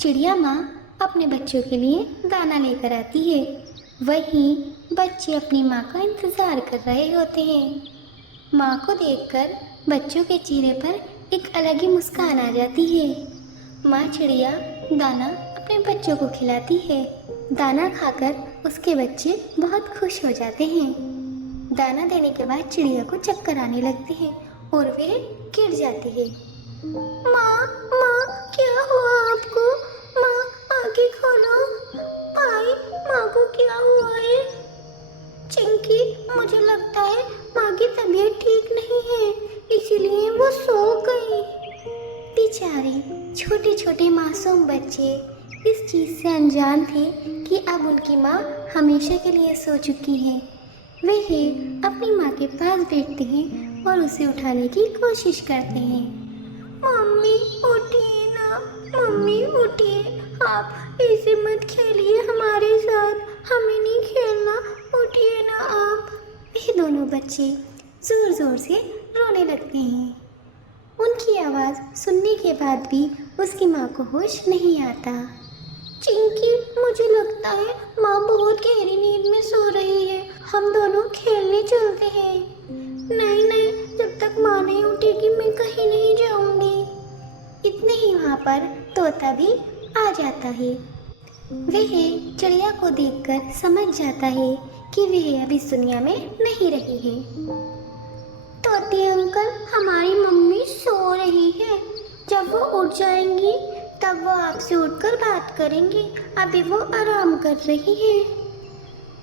चिड़िया माँ अपने बच्चों के लिए दाना लेकर आती है। वहीं बच्चे अपनी माँ का इंतज़ार कर रहे होते हैं। माँ को देखकर बच्चों के चेहरे पर एक अलग ही मुस्कान आ जाती है। माँ चिड़िया दाना अपने बच्चों को खिलाती है। दाना खाकर उसके बच्चे बहुत खुश हो जाते हैं। दाना देने के बाद चिड़िया को चक्कर आने लगते हैं और वे गिर जाती है। माँ माँ क्या हुआ आपको? माँ आगे खोलो। भाई माँ को क्या हुआ है? चिंकी मुझे लगता है माँ की तबीयत ठीक नहीं है, इसीलिए वो सो गई। बेचारे छोटे छोटे मासूम बच्चे इस चीज़ से अनजान थे कि अब उनकी माँ हमेशा के लिए सो चुकी है। वे अपनी माँ के पास बैठते हैं और उसे उठाने की कोशिश करते हैं। मम्मी उठिए ना, मम्मी उठिए, आप ऐसे मत खेलिए हमारे साथ, हमें नहीं खेलना, उठिए ना आप। ये दोनों बच्चे जोर जोर से रोने लगते हैं। उनकी आवाज़ सुनने के बाद भी उसकी माँ को होश नहीं आता। चिंकी मुझे लगता है माँ बहुत गहरी नींद में सो रही है, हम दोनों खेलने चलते हैं। नहीं नहीं, जब तक माँ नहीं उठेगी मैं कहीं नहीं जाऊंगी। इतने ही वहाँ पर तोता भी आ जाता है। वह चिड़िया को देखकर समझ जाता है कि वह अब इस दुनिया में नहीं रही है। तोते अंकल, हमारी मम्मी सो रही है, जब वो उठ जाएंगी तब वो आपसे उठकर बात करेंगी, अभी वो आराम कर रही है।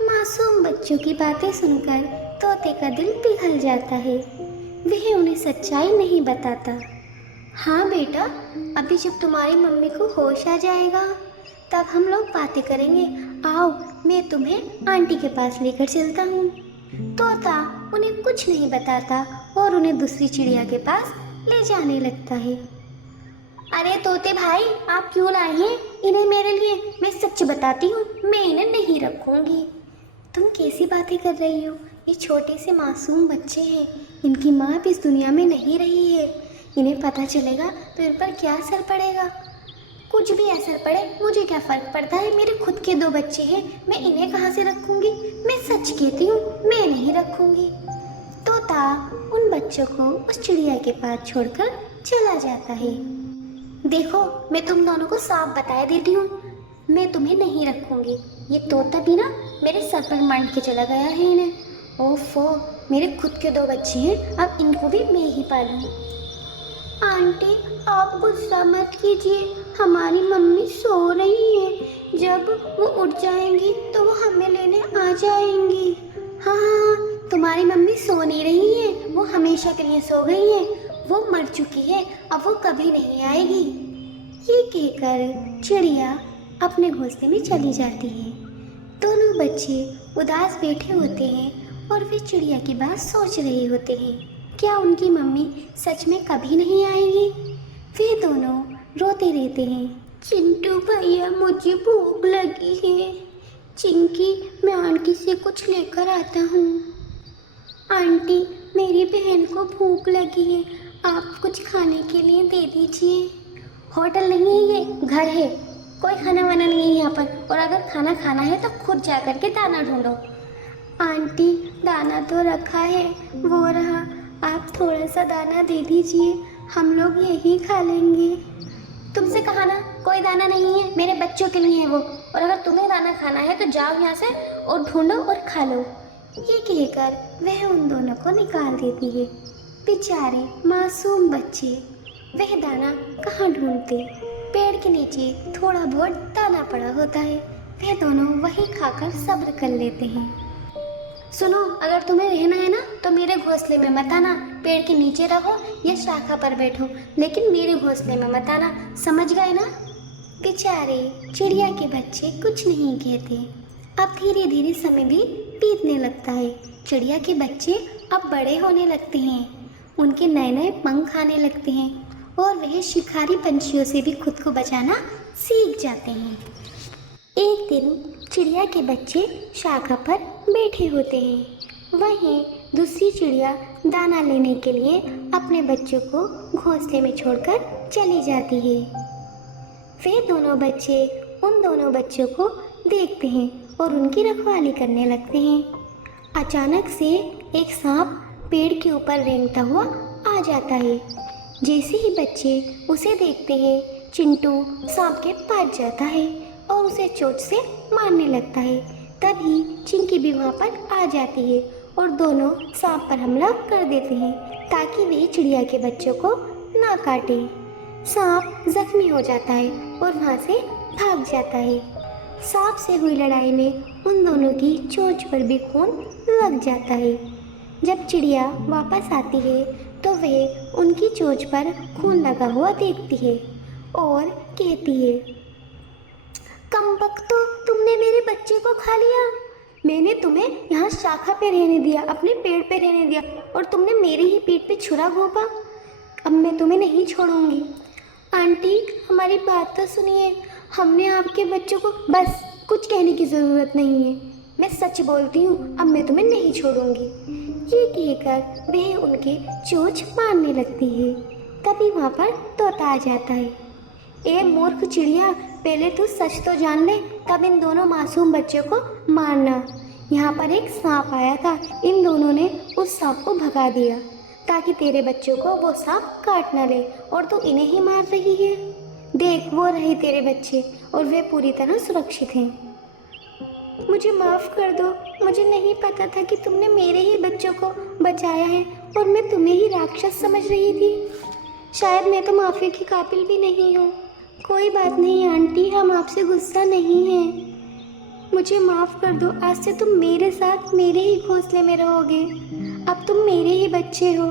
मासूम बच्चों की बातें सुनकर तोते का दिल पिघल जाता है। वह उन्हें सच्चाई नहीं बताता। हाँ बेटा, अभी जब तुम्हारी मम्मी को होश आ जाएगा तब हम लोग बातें करेंगे। आओ, मैं तुम्हें आंटी के पास लेकर चलता हूँ। तोता उन्हें कुछ नहीं बताता और उन्हें दूसरी चिड़िया के पास ले जाने लगता है। अरे तोते भाई, आप क्यों लाए हैं इन्हें मेरे लिए? मैं सच बताती हूँ, मैं इन्हें नहीं रखूँगी। तुम कैसी बातें कर रही हो? ये छोटे से मासूम बच्चे हैं, इनकी माँ भी इस दुनिया में नहीं रही है। इन्हें पता चलेगा तो इन पर क्या असर पड़ेगा? कुछ भी असर पड़े मुझे क्या फ़र्क पड़ता है, मेरे खुद के 2 बच्चे हैं, मैं इन्हें कहाँ से रखूँगी? मैं सच कहती हूँ, मैं नहीं रखूँगी। तोता उन बच्चों को उस चिड़िया के पास छोड़कर चला जाता है। देखो, मैं तुम दोनों को साफ बता देती हूँ, मैं तुम्हें नहीं रखूँगी। ये तोता भी ना मेरे सर पर मंड के चला गया है इन्हें। ओफो, मेरे खुद के 2 बच्चे हैं, अब इनको भी मैं ही पालूँ। आंटी आप गुस्सा मत कीजिए, हमारी मम्मी सो रही है, जब वो उठ जाएंगी तो वो हमें लेने आ जाएंगी। हाँ, तुम्हारी मम्मी सो नहीं रही है, वो हमेशा के लिए सो गई है, वो मर चुकी है, अब वो कभी नहीं आएगी। ये कहकर चिड़िया अपने घोंसले में चली जाती है। दोनों बच्चे उदास बैठे होते हैं और वे चिड़िया की बात सोच रहे होते हैं। क्या उनकी मम्मी सच में कभी नहीं आएगी? वे दोनों रोते रहते हैं। चिंटू भैया, मुझे भूख लगी है। चिंकी, मैं आंटी से कुछ लेकर आता हूँ। आंटी, मेरी बहन को भूख लगी है, आप कुछ खाने के लिए दे दीजिए। होटल नहीं है, ये घर है, कोई खाना वाना नहीं है यहाँ पर, और अगर खाना खाना है तो खुद जा कर के दाना ढूंढो। आंटी, दाना तो रखा है, वो रहा, आप थोड़ा सा दाना दे दीजिए, हम लोग यही खा लेंगे। तुमसे कहा ना कोई दाना नहीं है, मेरे बच्चों के लिए है वो, और अगर तुम्हें दाना खाना है तो जाओ यहाँ से और ढूंढो और खा लो। ये कहकर वह उन दोनों को निकाल देती है। बेचारे मासूम बच्चे वह दाना कहाँ ढूंढते? पेड़ के नीचे थोड़ा बहुत दाना पड़ा होता है, वह दोनों वही खाकर सब्र कर लेते हैं। सुनो, अगर तुम्हें रहना है ना तो मेरे घोंसले में मत आना, पेड़ के नीचे रहो या शाखा पर बैठो, लेकिन मेरे घोंसले में मत आना, समझ गए ना? बेचारे चिड़िया के बच्चे कुछ नहीं कहते। अब धीरे धीरे समय भी बीतने लगता है। चिड़िया के बच्चे अब बड़े होने लगते हैं, उनके नए नए पंख आने लगते हैं और वह शिकारी पंछियों से भी खुद को बचाना सीख जाते हैं। एक दिन चिड़िया के बच्चे शाखा पर बैठे होते हैं। वहीं दूसरी चिड़िया दाना लेने के लिए अपने बच्चों को घोंसले में छोड़कर चली जाती है। वे दोनों बच्चे उन दोनों बच्चों को देखते हैं और उनकी रखवाली करने लगते हैं। अचानक से एक सांप पेड़ के ऊपर रेंगता हुआ आ जाता है। जैसे ही बच्चे उसे देखते हैं, चिंटू सांप के पास जाता है और उसे चोंच से मारने लगता है। तभी चिंकी भी वहाँ पर आ जाती है और दोनों सांप पर हमला कर देते हैं ताकि वे चिड़िया के बच्चों को ना काटे। सांप जख्मी हो जाता है और वहाँ से भाग जाता है। सांप से हुई लड़ाई में उन दोनों की चोंच पर भी खून लग जाता है। जब चिड़िया वापस आती है तो वह उनकी चोंच पर खून लगा हुआ देखती है और कहती है, कमबख्तो, तुमने मेरे बच्चे को खा लिया। मैंने तुम्हें यहाँ शाखा पे रहने दिया, अपने पेड़ पे रहने दिया, और तुमने मेरी ही पीठ पे छुरा घोंपा। अब मैं तुम्हें नहीं छोड़ूंगी। आंटी, हमारी बात तो सुनिए। हमने आपके बच्चों को, बस कुछ कहने की ज़रूरत नहीं है, मैं सच बोलती हूँ, अब मैं तुम्हें नहीं छोड़ूंगी। ये कहकर वह उनके चोंच मारने लगती है। तभी वहाँ पर तोता आ जाता है। ए मूर्ख चिड़िया, पहले तू सच तो जान ले, तब इन दोनों मासूम बच्चों को मारना। यहाँ पर एक सांप आया था, इन दोनों ने उस सांप को भगा दिया ताकि तेरे बच्चों को वो सांप काट ना ले, और तू इन्हें ही मार रही है। देख, वो रहे तेरे बच्चे और वे पूरी तरह सुरक्षित हैं। मुझे माफ़ कर दो, मुझे नहीं पता था कि तुमने मेरे ही बच्चों को बचाया है और मैं तुम्हें ही राक्षस समझ रही थी। शायद मैं तो माफ़ी की काबिल भी नहीं हूँ। कोई बात नहीं आंटी, हम आपसे गुस्सा नहीं हैं। मुझे माफ़ कर दो, आज से तुम मेरे साथ मेरे ही घोंसले में रहोगे। अब तुम मेरे ही बच्चे हो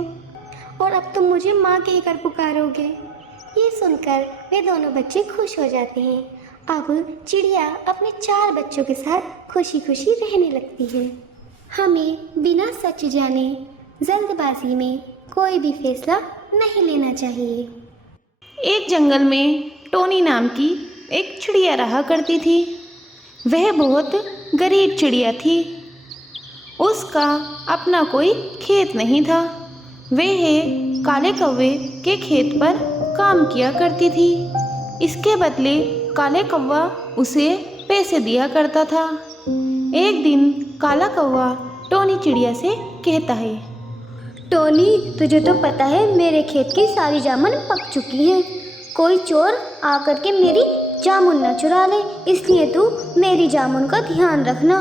और अब तुम मुझे माँ कहकर पुकारोगे। ये सुनकर वे दोनों बच्चे खुश हो जाते हैं। अब चिड़िया अपने 4 बच्चों के साथ खुशी खुशी रहने लगती है। हमें बिना सच जाने जल्दबाजी में कोई भी फैसला नहीं लेना चाहिए। एक जंगल में टोनी नाम की एक चिड़िया रहा करती थी। वह बहुत गरीब चिड़िया थी। उसका अपना कोई खेत नहीं था। वह काले कौवे के खेत पर काम किया करती थी। इसके बदले काले कौवा उसे पैसे दिया करता था। एक दिन काला कौवा टोनी चिड़िया से कहता है, टोनी, तुझे तो पता है मेरे खेत की सारी जामुन पक चुकी हैं। कोई चोर आकर के मेरी जामुन न चुरा ले, इसलिए तू मेरी जामुन का ध्यान रखना।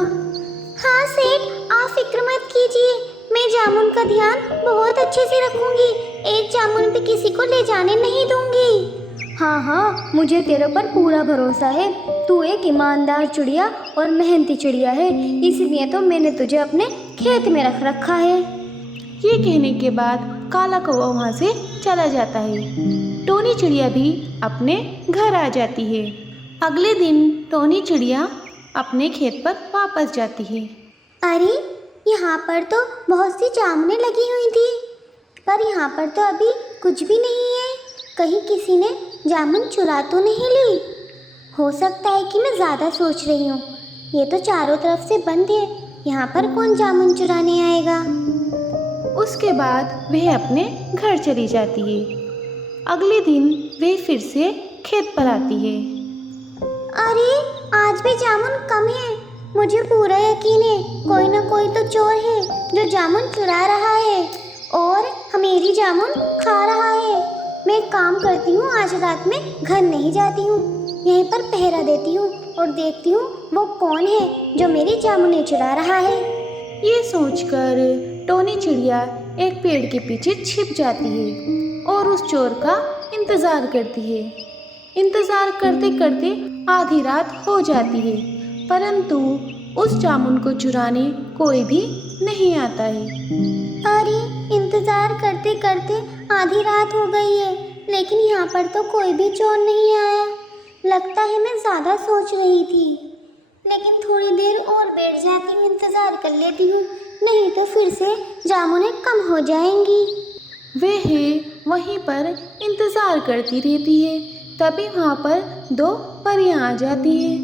हाँ सेठ, आप फिक्र मत कीजिए, मैं जामुन का ध्यान बहुत अच्छे से रखूंगी। एक जामुन भी किसी को ले जाने नहीं दूंगी। हाँ हाँ, मुझे तेरे पर पूरा भरोसा है। तू एक ईमानदार चिड़िया और मेहनती चिड़िया है, इसलिए तो मैंने तुझे अपने खेत में रख रखा है। ये कहने के बाद काला कौवा वहाँ से चला जाता है। टोनी चिड़िया भी अपने घर आ जाती है। अगले दिन टोनी चिड़िया अपने खेत पर वापस जाती है। अरे, यहाँ पर तो बहुत सी जामुनें लगी हुई थी, पर यहाँ पर तो अभी कुछ भी नहीं है। कहीं किसी ने जामुन चुरा तो नहीं ली? हो सकता है कि मैं ज़्यादा सोच रही हूँ। ये तो चारों तरफ से बंद है, यहाँ पर कौन जामुन चुराने आएगा? उसके बाद वह अपने घर चली जाती है। अगले दिन वह फिर से खेत पर आती है। अरे, आज भी जामुन कम है। मुझे पूरा यकीन है कोई ना कोई तो चोर है जो जामुन चुरा रहा है और मेरी जामुन खा रहा है। मैं एक काम करती हूँ, आज रात में घर नहीं जाती हूँ, यहीं पर पहरा देती हूँ और देखती हूँ वो कौन है जो मेरी जामुनें चुरा रहा है। ये सोचकर टोनी चिड़िया एक पेड़ के पीछे छिप जाती है और उस चोर का इंतज़ार करती है। इंतज़ार करते करते आधी रात हो जाती है, परंतु उस जामुन को चुराने कोई भी नहीं आता है। अरे, इंतज़ार करते करते आधी रात हो गई है, लेकिन यहाँ पर तो कोई भी चोर नहीं आया। लगता है मैं ज़्यादा सोच रही थी, लेकिन थोड़ी देर और बैठ जाती हूँ, इंतज़ार कर लेती हूँ, नहीं तो फिर से जामुनें कम हो जाएंगी। वह वहीं पर इंतज़ार करती रहती है। तभी वहाँ पर 2 परियां आ जाती हैं।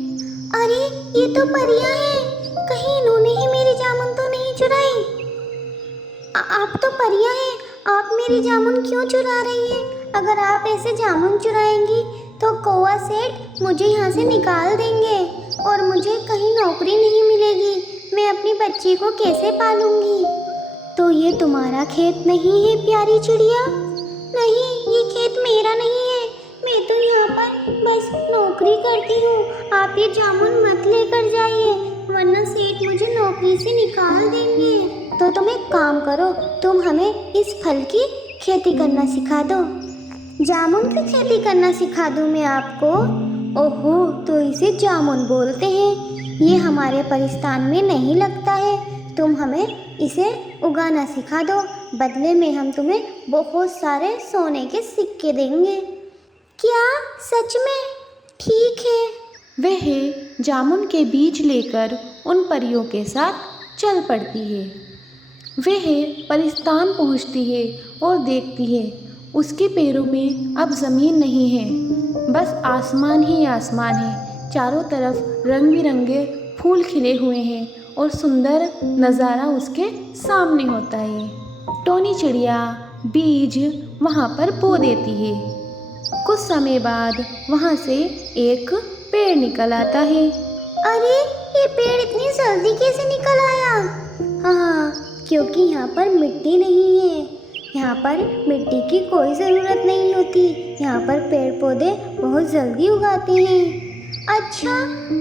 अरे, ये तो परियां हैं, कहीं इन्होंने ही मेरी जामुन तो नहीं चुराई? आप तो परियां हैं, आप मेरी जामुन क्यों चुरा रही हैं? अगर आप ऐसे जामुन चुराएंगी तो कौवा सेठ मुझे यहाँ से निकाल देंगे और मुझे कहीं नौकरी नहीं मिलेगी। मैं अपनी बच्ची को कैसे पालूंगी? तो ये तुम्हारा खेत नहीं है प्यारी चिड़िया? नहीं, ये खेत मेरा नहीं है। मैं तो यहाँ पर बस नौकरी करती हूँ। आप ये जामुन मत लेकर जाइए, वरना सेठ मुझे नौकरी से निकाल देंगे। तो तुम एक काम करो, तुम हमें इस फल की खेती करना सिखा दो। जामुन की खेती करना सिखा दूँ मैं आपको? ओहो, तो इसे जामुन बोलते हैं। ये हमारे परिस्तान में नहीं लगता है। तुम हमें इसे उगाना सिखा दो, बदले में हम तुम्हें बहुत सारे सोने के सिक्के देंगे। क्या सच में? ठीक है। वह जामुन के बीज लेकर उन परियों के साथ चल पड़ती है। वह परिस्तान पहुंचती है और देखती है उसके पैरों में अब ज़मीन नहीं है, बस आसमान ही आसमान है। चारों तरफ रंग बिरंगे फूल खिले हुए हैं और सुंदर नज़ारा उसके सामने होता है। टोनी चिड़िया बीज वहाँ पर बो देती है। कुछ समय बाद वहाँ से एक पेड़ निकल आता है। अरे, ये पेड़ इतनी जल्दी कैसे निकल आया? हाँ, क्योंकि यहाँ पर मिट्टी नहीं है। यहाँ पर मिट्टी की कोई ज़रूरत नहीं होती। यहाँ पर पेड़ पौधे बहुत जल्दी उगाते हैं। अच्छा,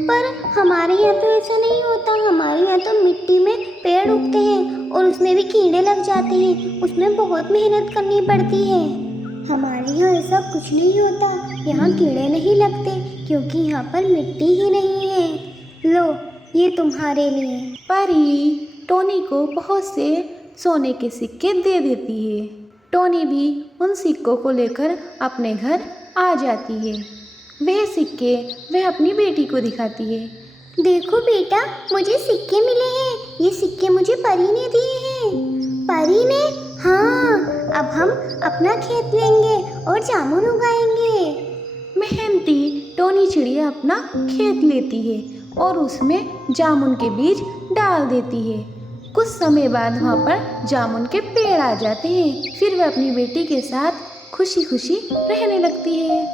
पर हमारे यहाँ तो ऐसा नहीं होता। हमारे यहाँ तो मिट्टी में पेड़ उगते हैं और उसमें भी कीड़े लग जाते हैं। उसमें बहुत मेहनत करनी पड़ती है। हमारे यहाँ ऐसा कुछ नहीं होता। यहाँ कीड़े नहीं लगते क्योंकि यहाँ पर मिट्टी ही नहीं है। लो, ये तुम्हारे लिए। परी टोनी को बहुत से सोने के सिक्के दे देती है। टोनी भी उन सिक्कों को लेकर अपने घर आ जाती है। वह सिक्के वह अपनी बेटी को दिखाती है। देखो बेटा, मुझे सिक्के मिले हैं। ये सिक्के मुझे परी ने दिए हैं। परी ने? हाँ, अब हम अपना खेत लेंगे और जामुन उगाएंगे। मेहनती टोनी चिड़िया अपना खेत लेती है और उसमें जामुन के बीज डाल देती है। कुछ समय बाद वहाँ पर जामुन के पेड़ आ जाते हैं। फिर वह अपनी बेटी के साथ खुशी खुशी रहने लगती है।